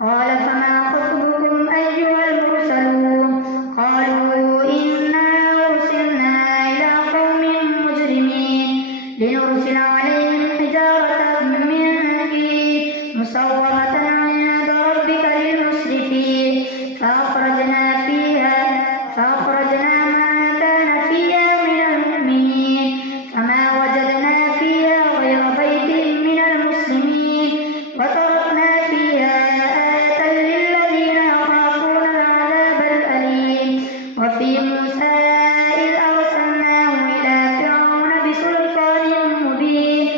قال فما خطبكم أيها المرسلون قالوا إنا أرسلنا إلى قوم مجرمين لنرسل عليهم حجارة من طين مسومة عند ربك للمسرفين فأخرجنا ما كان فيها من المؤمنين فما وجدنا فيها غير بيت من المسلمين وتركنا فيها آية للذين يخافون العذاب الأليم. وفي موسى إذ أرسلناه إلى فرعون بسلطان مبين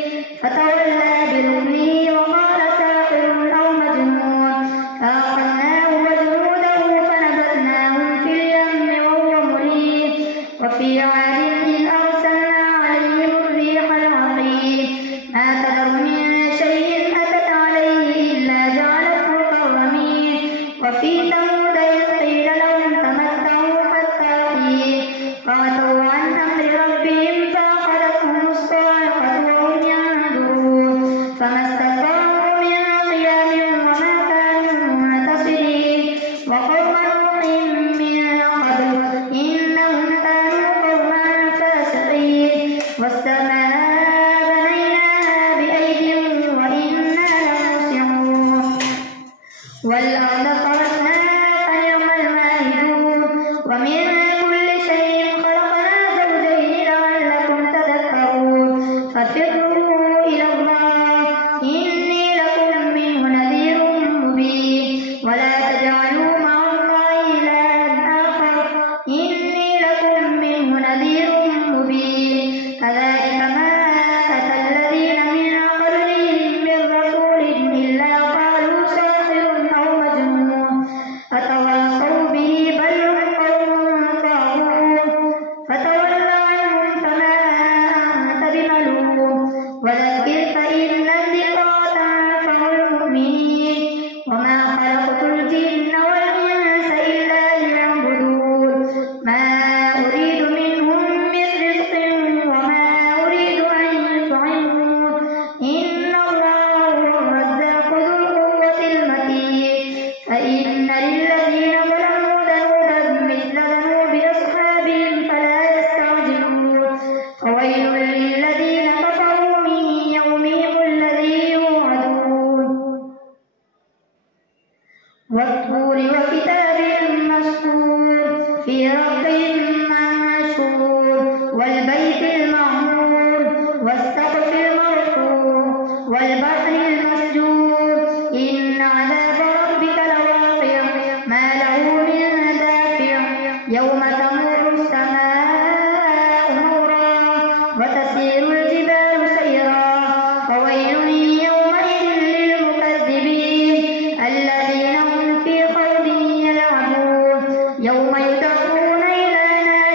فتولى بركنه وقال ساحر أو مجنون فأخذناه وجنوده فنبذناهم في اليم وهو مليم. وفي عاد إذ أرسلنا عليهم الريح العقيم ما تذر من شيء أتت عليه إلا جعلته كالرميم. وفي ثمود إذ قيل لهم تمتعوا حتى حين فعتوا عن أمر ربهم فأخذتهم الصاعقة وهم ينظرون فما استطاعوا من قيام وما كانوا منتصرين. وقوم نوح من قبل إنهم كانوا قوما فاسقين. والسماء بنيناها بأيد وإنا لموسعون والأرض فرشناها فنعم الماهدون. ومن كل شيء خلقنا زوجين لعلكم تذكرون. ففروا إلى الله إني لكم منه نذير مبين. ولا تجعلوا مع الله إلها آخر إني لكم منه نذير مبين. كذلك ما أتى الذين من قبلهم من رسول إلا قالوا ساحر أو مجنون أتواصوا به بل هم قوم طاغون. فتول عنهم فما أنت بملوم وذكر فإن الذكرى تنفع المؤمنين. وما خلقت الجن والإنس إلا ليعبدون ما أريد منهم من رزق وما أريد أن يطعمون إن الله هو الرزاق ذو القوة المتين. فإن للذين ظلموا ذنوبا مثل ذنوب أصحابهم فلا يستعجلون. فويل للذين كفروا من يومهم الذي يوعدون. والطور وكتاب مسطور في رق منشور والبيت المعمور والسقف المرفوع والبحر المسجور إن عذاب ربك لواقع ما له من دافع يوم تمر السماء مورا وتسير الجبال سيرا. فويل يومئذ للمكذبين الذين هم في خوض يلعبون يوم يدعون إلى نار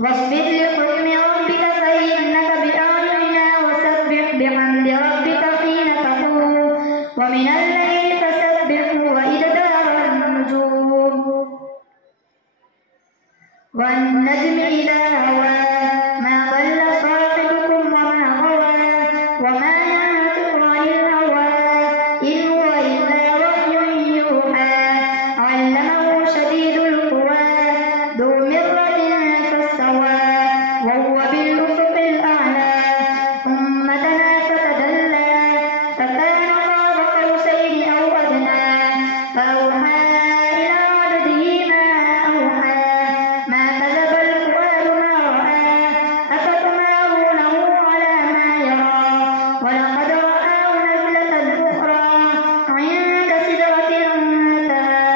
واصبر لحكم ربك فإنك بأعيننا وسبح بحمد ربك حين تقوم ومن الليل فسبحه وإدبار النجوم والنجم إذا هوى ما ضل صاحبكم وما غوى وما ينطق عن الهوى إن هو إلا وحي يوحى علمه شديد القوى ذو مرة فاستوى وهو بالأفق الأعلى ثم دنا فتدلى فكان قاب قوسين أو أدنى فأوحى إلى عبده ما أوحى ما كذب الفؤاد ما رأى أفتمارونه على ما يرى ولقد رآه نزلة أخرى عند سدرة المنتهى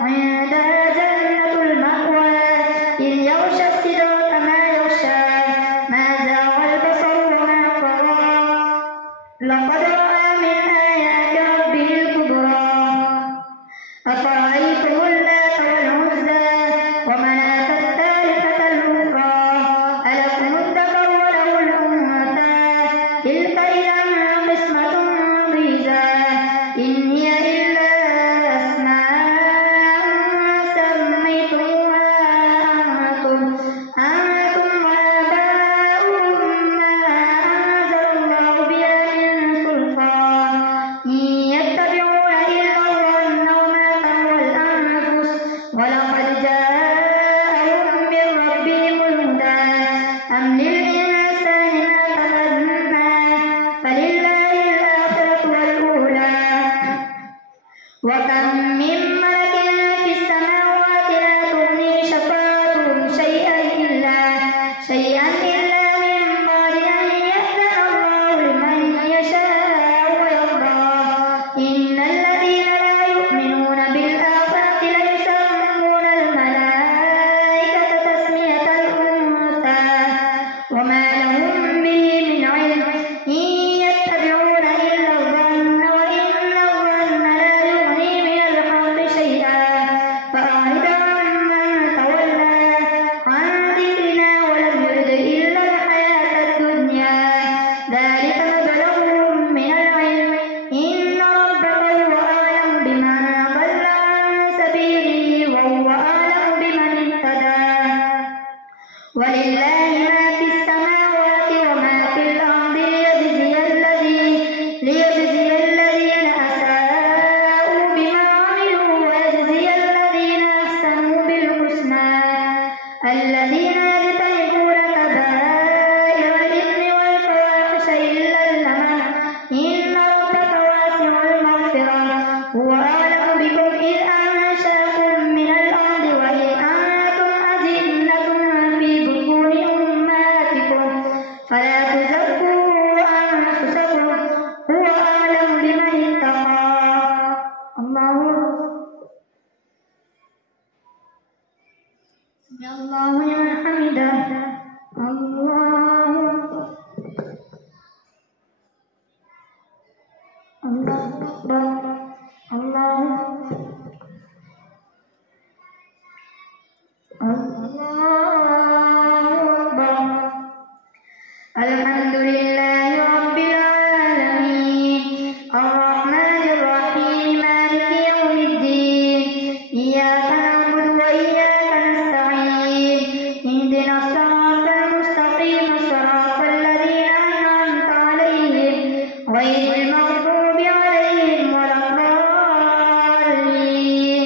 عندها جنة المأوى إذ يغشى السدرة ما يغشى ما زاغ البصر وما طغى لقد رأى من آيات ربه الكبرى أفرأيتم اللات والعزى ومناة الثالثة الأخرى ألكم الذكر وله الأنثى تلك إذا قسمة ضيزى إن هي إلا أسماء سميتموها أنتم وآباؤكم ما أنزل الله بها من سلطان إن يتبعون إلا الظن وما تهوى الأنفس ولقد جاءهم من ربهم الهدى أم للإنسان ما تمنى فلله الآخرة والأولى وكم من ملك في السماوات لا تغني شفاعتهم شيئا إلا من بعد أن يأذن الله لمن يشاء ويرضى إن الذين لا يؤمنون بالآخرة ليسمون الملائكة تسمية الأنثى وما لهم به من علم إن يتبعون إلا الظن وإن الظن لا يغني من الحق شيئا فأعرض عمن تولى عن ذكرنا ولم يرد إلا الحياة الدنيا ذلك مبلغهم من العلم إن ربك هو أعلم بمن ضل عن سبيله وهو أعلم بمن اهتدى ولله ما في السماوات وما في الأرض ليجزي الذين أساءوا بما عملوا ويجزي الذين أحسنوا بالحسنى الذين يجتنبون كبائر الإثم والفواحش إلا اللمم إن ربك واسع المغفرة هو أعلم بكم إذ أنشأكم من الأرض وإذ أنتم أجنة في بطون أمهاتكم فلا تزكوا أنفسكم هو أعلم بمن اتقى الله سمع الله لمن حمده الله أكبر الله أكبر الحمد لله رب العالمين الرحمن الرحيم مالك يوم الدين إياك نعبد وإياك نستعين اهدنا الصراط المستقيم صراط الذين أنعمت عليهم غير المغضوب عليهم ولا الضالين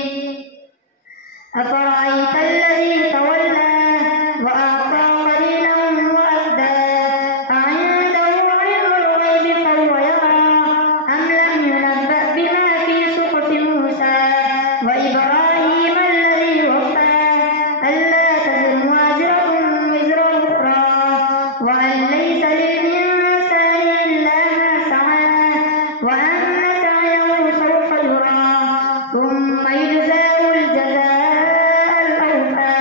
أفرأيت الذي تولى وأعطى قليلا وأكدى أعنده علم الغيب فهو يرى أم لم ينبأ بما في صحف موسى وإبراهيم الذي وفى ألا تزر وازرة وزر أخرى وأن ليس للإنسان إلا ما سعى وأن سعيه سوف يرى ثم يجزاه الجزاء الأوفى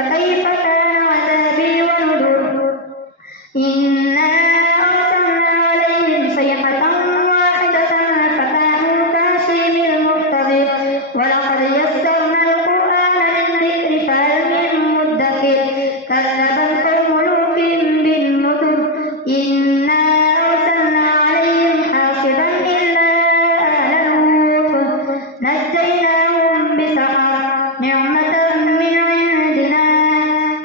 فكيف كان عذابي ونذر إنا أرسلنا عليهم صيحة واحدة فكانوا كهشيم المحتضر ولقد يسرنا القرآن للذكر فهل من مدكر كذب القوم لوط بالنذر إنا أرسلنا عليهم حاصبا إلا آل لوط نجيناهم بسحر نعمة من عندنا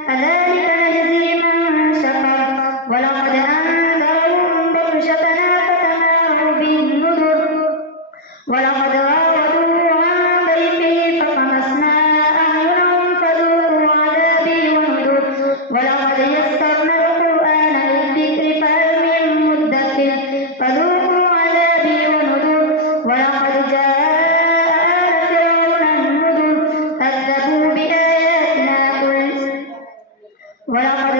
كذلك نجزي من شكر ولقد أنذرهم بطشتنا فتماروا بالنذر ولقد راودوه عن ضيفه فطمسنا أعينهم فذوقوا عذابي ونذر ولقد يسرنا القرآن للذكر فهل من مدكر فذوقوا عذابي ونذر ولقد جاء آل فرعون النذر كذبوا بآياتنا ولقد